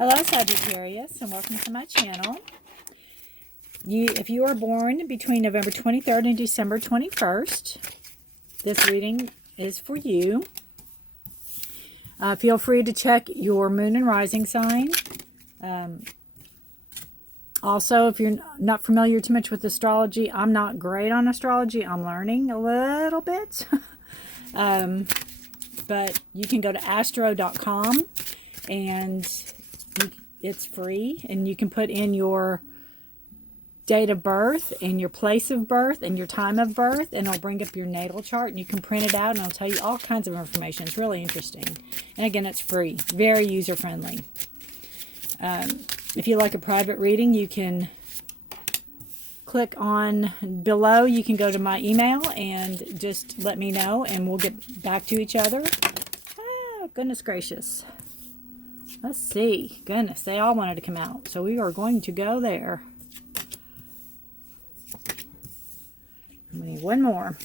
Hello Sagittarius, and welcome to my channel. If you are born between November 23rd and December 21st, this reading is for you. Feel free to check your moon and rising sign. Also, if you're not familiar too much with astrology, I'm not great on astrology. I'm learning a little bit. But you can go to astro.com and it's free, and you can put in your date of birth and your place of birth and your time of birth, and it'll bring up your natal chart, and you can print it out and it'll tell you all kinds of information. It's really interesting, and again, it's free, very user friendly. If you like a private reading, you can click on below. You can go to my email and just let me know, and we'll get back to each other. Oh, goodness gracious. Let's see. Goodness, they all wanted to come out. So we are going to go there. We need one more.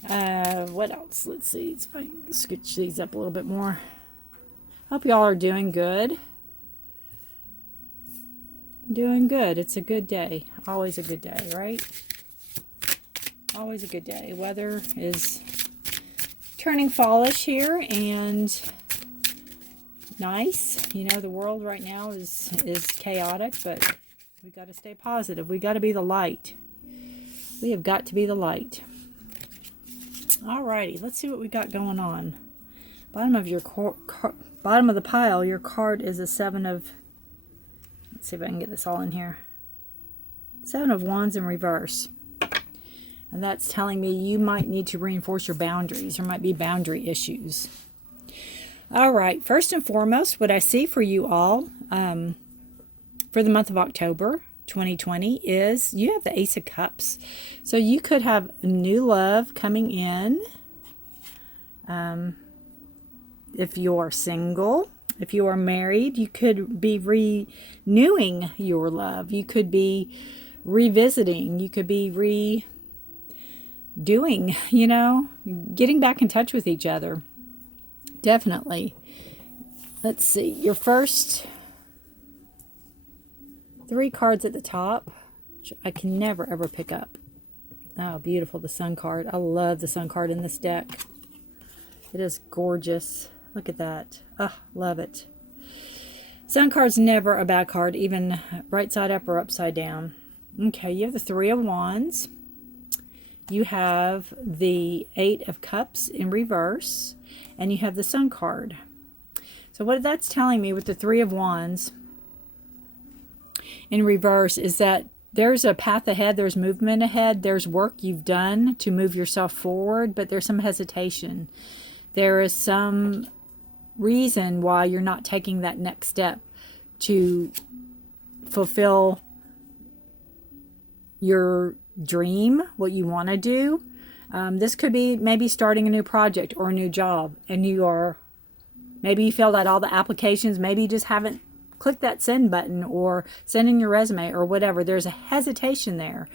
What else? Let's see. If I can scooch these up a little bit more. Hope y'all are doing good. Doing good. It's a good day. Always a good day, right? Always a good day. Weather is turning fallish here and nice. You know, the world right now is chaotic, but we got to stay positive. We got to be the light. We have got to be the light. Alrighty, let's see what we got going on. Bottom of your bottom of the pile, your card is a seven of. Let's see if I can get this all in here. Seven of Wands in reverse. And that's telling me you might need to reinforce your boundaries. There might be boundary issues. All right. First and foremost, what I see for you all for the month of October 2020 is you have the Ace of Cups. So you could have new love coming in. If you're single, if you are married, you could be renewing your love. You could be revisiting. You could be redoing, you know, getting back in touch with each other. Definitely. Let's see. Your first three cards at the top, which I can never ever pick up. Oh, beautiful. The Sun card. I love the Sun card in this deck. It is gorgeous. Look at that. Oh, love it. Sun card's never a bad card, even right side up or upside down. Okay, you have the Three of Wands. You have the Eight of Cups in reverse, and you have the Sun card. So what that's telling me with the Three of Wands in reverse is that there's a path ahead, there's movement ahead, there's work you've done to move yourself forward, but there's some hesitation. There is some reason why you're not taking that next step to fulfill your dream, what you want to do. This could be maybe starting a new project or a new job, and maybe you filled out all the applications, maybe you just haven't clicked that send button or send in your resume or whatever. There's a hesitation there,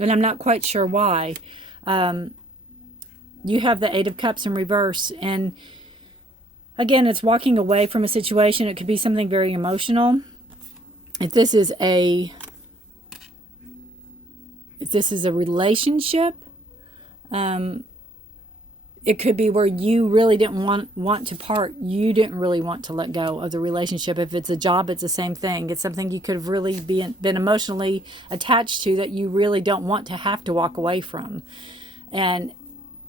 and I'm not quite sure why. You have the Eight of Cups in reverse, and again, it's walking away from a situation. It could be something very emotional. If this is a relationship, it could be where you really didn't want to part. You didn't really want to let go of the relationship. If it's a job, it's the same thing. It's something you could have really been emotionally attached to that you really don't want to have to walk away from. And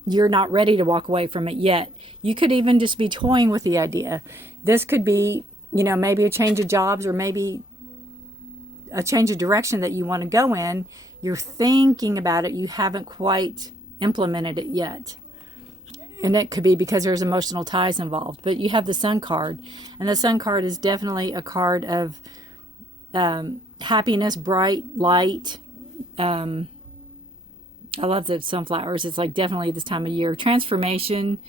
you're not ready to walk away from it yet. You could even just be toying with the idea. This could be, you know, maybe a change of jobs or maybe a change of direction that you want to go in. You're thinking about it. You haven't quite implemented it yet. And it could be because there's emotional ties involved. But you have the Sun card. And the Sun card is definitely a card of happiness, bright, light. I love the sunflowers. It's like definitely this time of year. Transformation.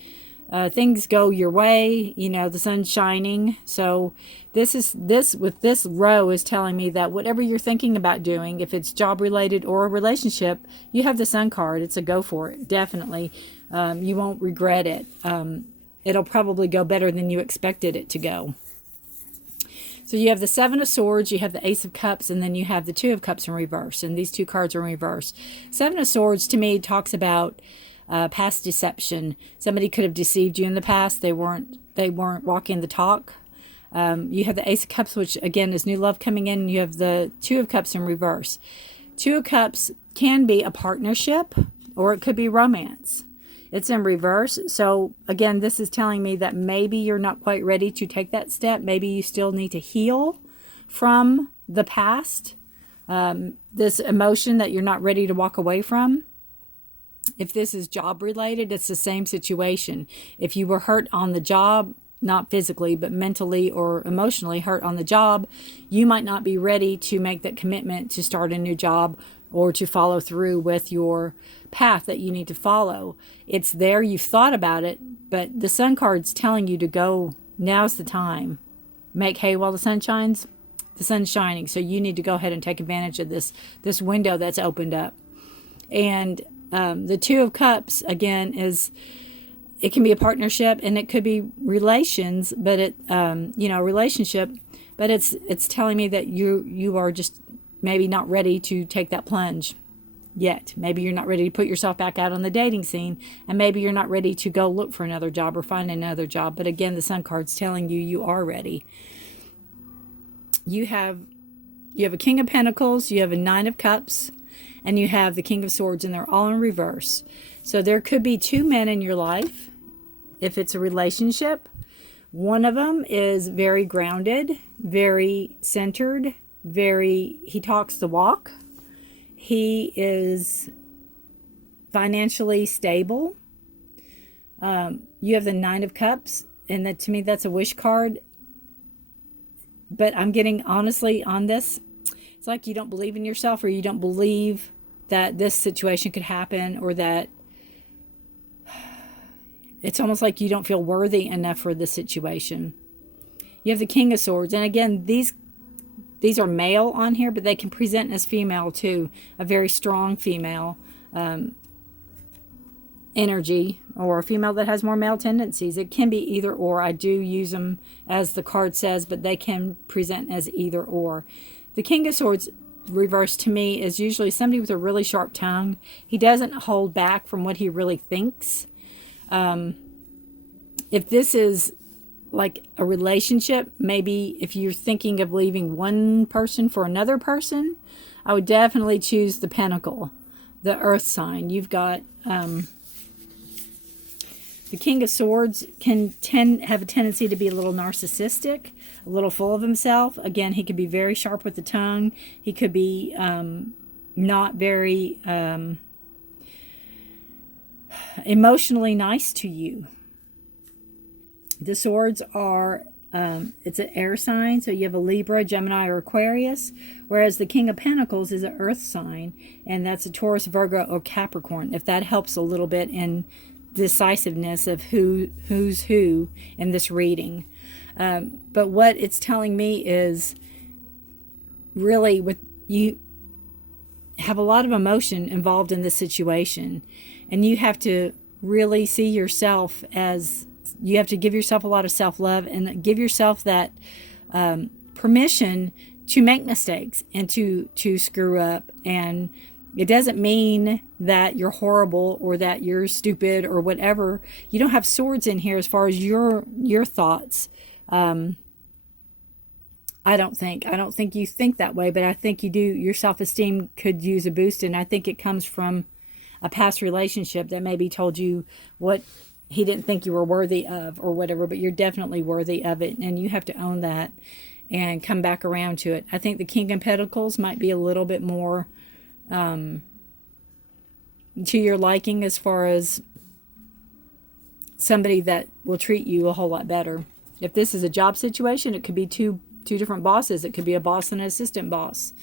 Things go your way. You know, the sun's shining. So this row is telling me that whatever you're thinking about doing, if it's job related or a relationship, you have the Sun card. It's a go for it. Definitely. You won't regret it. it'll probably go better than you expected it to go. So you have the Seven of Swords, you have the Ace of Cups, and then you have the Two of Cups in reverse. And these two cards are in reverse. Seven of Swords, to me, talks about past deception. Somebody could have deceived you in the past. They weren't walking the talk. You have the Ace of Cups, which, again, is new love coming in. You have the Two of Cups in reverse. Two of Cups can be a partnership, or it could be romance. It's in reverse. So again, this is telling me that maybe you're not quite ready to take that step. Maybe you still need to heal from the past, this emotion that you're not ready to walk away from. If this is job related, it's the same situation. If you were hurt on the job, not physically, but mentally or emotionally hurt on the job, you might not be ready to make that commitment to start a new job or to follow through with your path that you need to follow. It's there, you've thought about it, but the Sun card's telling you to go. Now's the time. Make hay while the sun shines. The sun's shining, so you need to go ahead and take advantage of this window that's opened up. And the Two of Cups, again, it can be a partnership, and it could be relations, but relationship, but it's telling me that you are just maybe not ready to take that plunge yet. Maybe you're not ready to put yourself back out on the dating scene, and maybe you're not ready to go look for another job or find another job. But again, the Sun card's telling you are ready. You have a King of Pentacles, you have a Nine of Cups, and you have the King of Swords, and they're all in reverse. So there could be two men in your life. If it's a relationship, one of them is very grounded, very centered, he talks the walk. He is financially stable. You have the Nine of Cups, and that, to me, that's a wish card. But I'm getting, honestly, on this, it's like you don't believe in yourself, or you don't believe that this situation could happen, or that it's almost like you don't feel worthy enough for this situation. You have the King of Swords, and again, these are male on here, but they can present as female too. A very strong female energy, or a female that has more male tendencies. It can be either or. I do use them as the card says, but they can present as either or. The King of Swords reversed, to me, is usually somebody with a really sharp tongue. He doesn't hold back from what he really thinks. If this is like a relationship, maybe if you're thinking of leaving one person for another person, I would definitely choose the Pentacle, the Earth sign. You've got the King of Swords can have a tendency to be a little narcissistic, a little full of himself. Again, he could be very sharp with the tongue. He could be not very emotionally nice to you. The swords are, it's an air sign, so you have a Libra, Gemini, or Aquarius, whereas the King of Pentacles is an earth sign, and that's a Taurus, Virgo, or Capricorn, if that helps a little bit in decisiveness of who's who in this reading. But what it's telling me is really you have a lot of emotion involved in this situation, and you have to really see yourself as, you have to give yourself a lot of self-love and give yourself that permission to make mistakes and to screw up. And it doesn't mean that you're horrible or that you're stupid or whatever. You don't have swords in here as far as your thoughts. I don't think you think that way, but I think you do. Your self-esteem could use a boost, and I think it comes from a past relationship that maybe told you what he didn't think you were worthy of or whatever, but you're definitely worthy of it, and you have to own that and come back around to it. I think the King of Pentacles might be a little bit more to your liking, as far as somebody that will treat you a whole lot better. If this is a job situation, it could be two different bosses. It could be a boss and an assistant boss.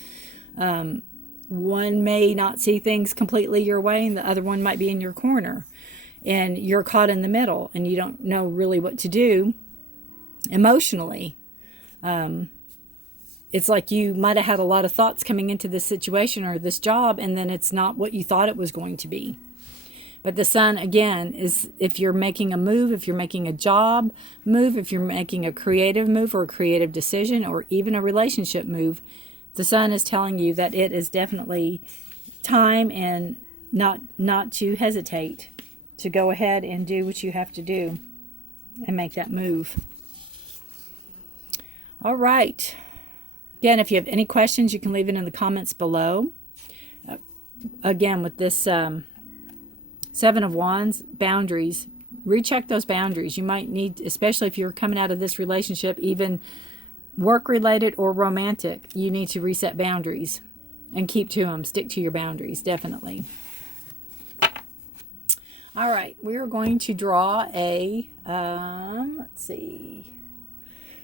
One may not see things completely your way, and the other one might be in your corner, and you're caught in the middle, and you don't know really what to do emotionally. It's like you might have had a lot of thoughts coming into this situation or this job, and then it's not what you thought it was going to be. But the sun, again, is if you're making a move, if you're making a job move, if you're making a creative move or a creative decision or even a relationship move, the sun is telling you that it is definitely time and not to hesitate, to go ahead and do what you have to do and make that move. All right. Again, if you have any questions, you can leave it in the comments below. Again, with this Seven of Wands, boundaries. Recheck those boundaries. You might need, especially if you're coming out of this relationship, even work-related or romantic, you need to reset boundaries and keep to them. Stick to your boundaries, definitely. All right, we are going to draw a, let's see,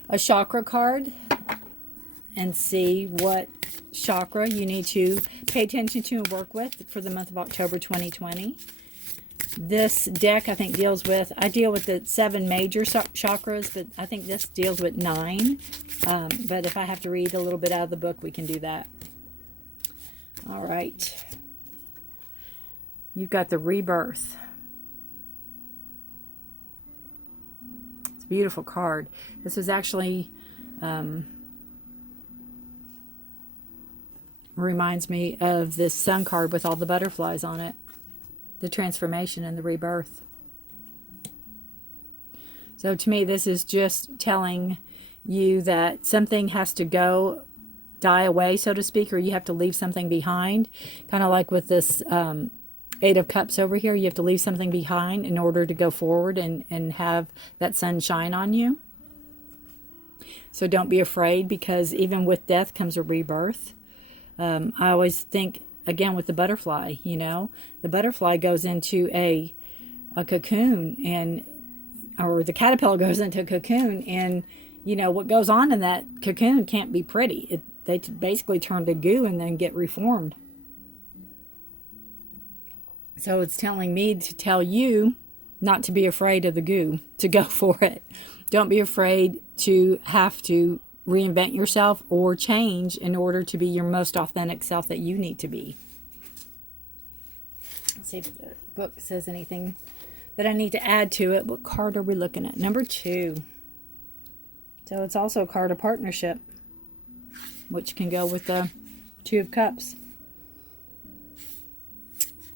a chakra card and see what chakra you need to pay attention to and work with for the month of October 2020. This deck, I think, I deal with the 7 major chakras, but I think this deals with 9. But if I have to read a little bit out of the book, we can do that. All right. You've got the rebirth. It's a beautiful card. This is actually reminds me of this sun card with all the butterflies on it. The transformation and the rebirth. So to me, this is just telling you that something has to go, die away, so to speak, or you have to leave something behind. Kind of like with this 8 of Cups over here, you have to leave something behind in order to go forward and have that sun shine on you. So don't be afraid, because even with death comes a rebirth. I always think, again, with the butterfly, the butterfly goes into a cocoon, or the caterpillar goes into a cocoon, and what goes on in that cocoon can't be pretty. They basically turn to goo and then get reformed. So it's telling me to tell you not to be afraid of the goo, to go for it. Don't be afraid to have to reinvent yourself or change in order to be your most authentic self that you need to be. Let's see if the book says anything that I need to add to it. What card are we looking at? Number 2. So it's also a card of partnership, which can go with the 2 of Cups.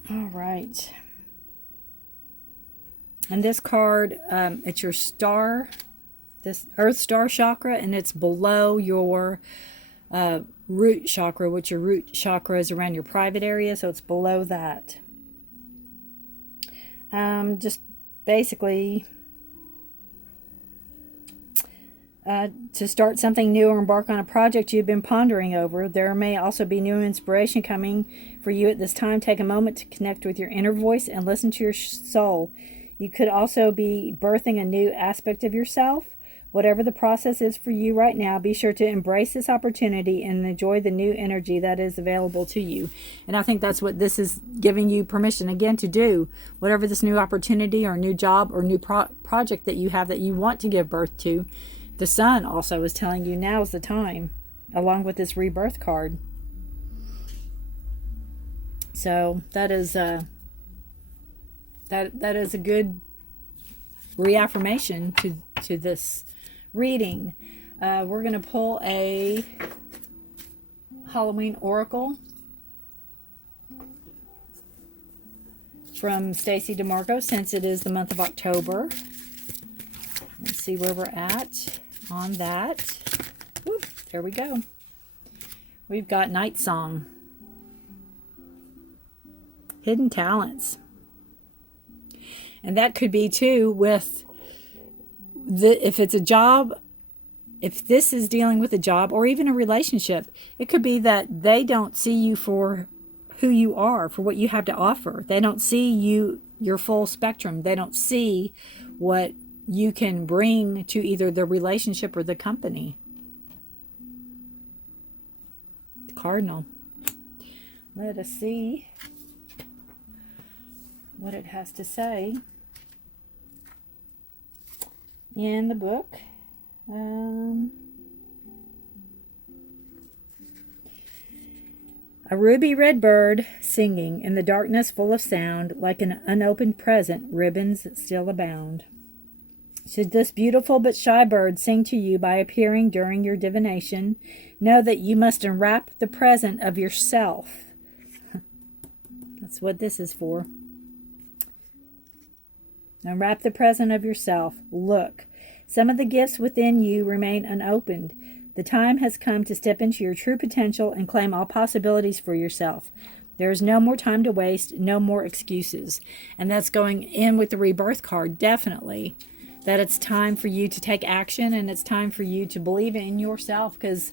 All right. And this card, it's your star, this Earth Star chakra, and it's below your root chakra, which your root chakra is around your private area, so it's below that. Just basically to start something new or embark on a project you've been pondering over. There may also be new inspiration coming for you at this time. Take a moment to connect with your inner voice and listen to your soul. You could also be birthing a new aspect of yourself. Whatever the process is for you right now, be sure to embrace this opportunity and enjoy the new energy that is available to you. And I think that's what this is giving you permission, again, to do. Whatever this new opportunity or new job or new project that you have that you want to give birth to, the sun also is telling you now is the time, along with this rebirth card. So that is that is a good reaffirmation to this reading. We're going to pull a Halloween oracle from Stacy DeMarco, since it is the month of October. Let's see where we're at on that. Whoop, there we go. We've got Night Song. Hidden talents. And that could be too with if it's a job, if this is dealing with a job or even a relationship, it could be that they don't see you for who you are, for what you have to offer. They don't see you, your full spectrum. They don't see what you can bring to either the relationship or the company. The Cardinal. Let us see what it has to say in the book. A ruby red bird singing in the darkness full of sound, like an unopened present, ribbons still abound. Should this beautiful but shy bird sing to you by appearing during your divination, know that you must unwrap the present of yourself. That's what this is for. Unwrap the present of yourself. Look, some of the gifts within you remain unopened. The time has come to step into your true potential and claim all possibilities for yourself. There is no more time to waste, no more excuses. And that's going in with the rebirth card, definitely. That it's time for you to take action, and it's time for you to believe in yourself, because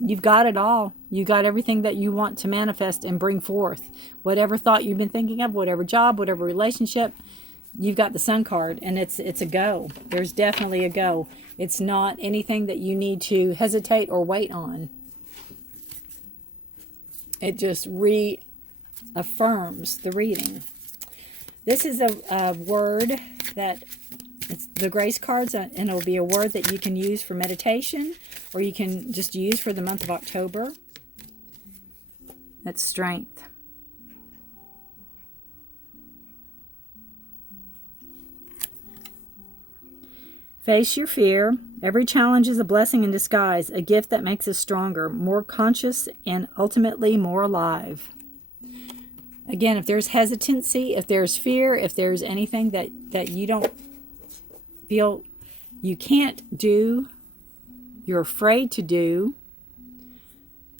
you've got it all. You got everything that you want to manifest and bring forth. Whatever thought you've been thinking of, whatever job, whatever relationship, you've got the Sun card, and it's a go. There's definitely a go. It's not anything that you need to hesitate or wait on. It just reaffirms the reading. This is a word that it's the grace cards, and it'll be a word that you can use for meditation, or you can just use for the month of October. That's strength. Face your fear. Every challenge is a blessing in disguise, a gift that makes us stronger, more conscious, and ultimately more alive. Again, if there's hesitancy, if there's fear, if there's anything that you don't feel you can't do, you're afraid to do,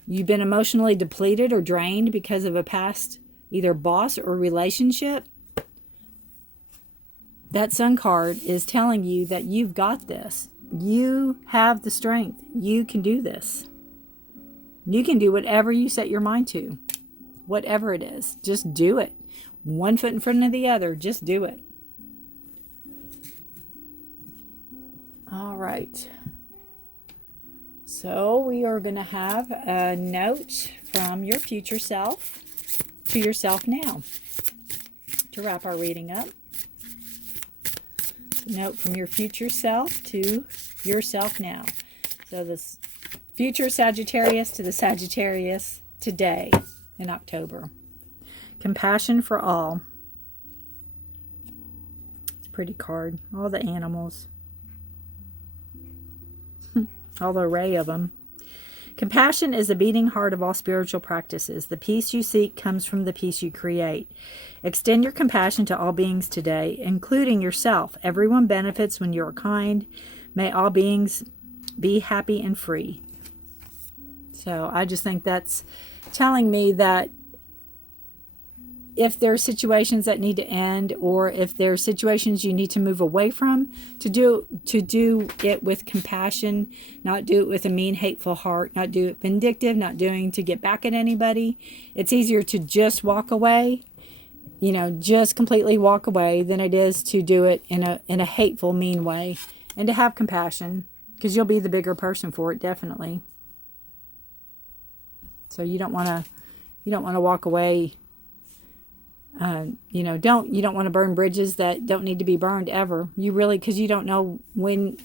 you've been emotionally depleted or drained because of a past either boss or relationship, that Sun card is telling you that you've got this. You have the strength. You can do this. You can do whatever you set your mind to. Whatever it is. Just do it. One foot in front of the other. Just do it. All right. So we are going to have a note from your future self to yourself now to wrap our reading up. Note from your future self to yourself now. So this future Sagittarius to the Sagittarius today in October. Compassion for all. It's a pretty card. All the animals. All the array of them. Compassion is the beating heart of all spiritual practices. The peace you seek comes from the peace you create. Extend your compassion to all beings today, including yourself. Everyone benefits when you are kind. May all beings be happy and free. So I just think that's telling me that if there are situations that need to end, or if there are situations you need to move away from, to do it with compassion, not do it with a mean, hateful heart, not do it vindictive, not doing to get back at anybody. It's easier to just walk away, just completely walk away, than it is to do it in a hateful, mean way, and to have compassion, because you'll be the bigger person for it, definitely. So you don't want to walk away. You don't want to burn bridges that don't need to be burned ever. Because you don't know when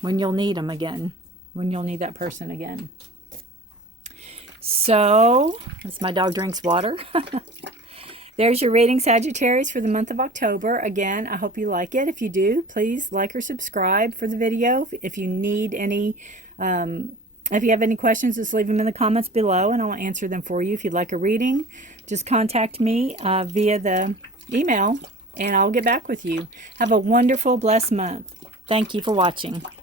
you'll need them again, when you'll need that person again. So, as my dog drinks water. There's your reading, Sagittarius, for the month of October. Again, I hope you like it. If you do, please like or subscribe for the video. If you need any, if you have any questions, just leave them in the comments below, and I'll answer them for you. If you'd like a reading, just contact me via the email, and I'll get back with you. Have a wonderful, blessed month. Thank you for watching.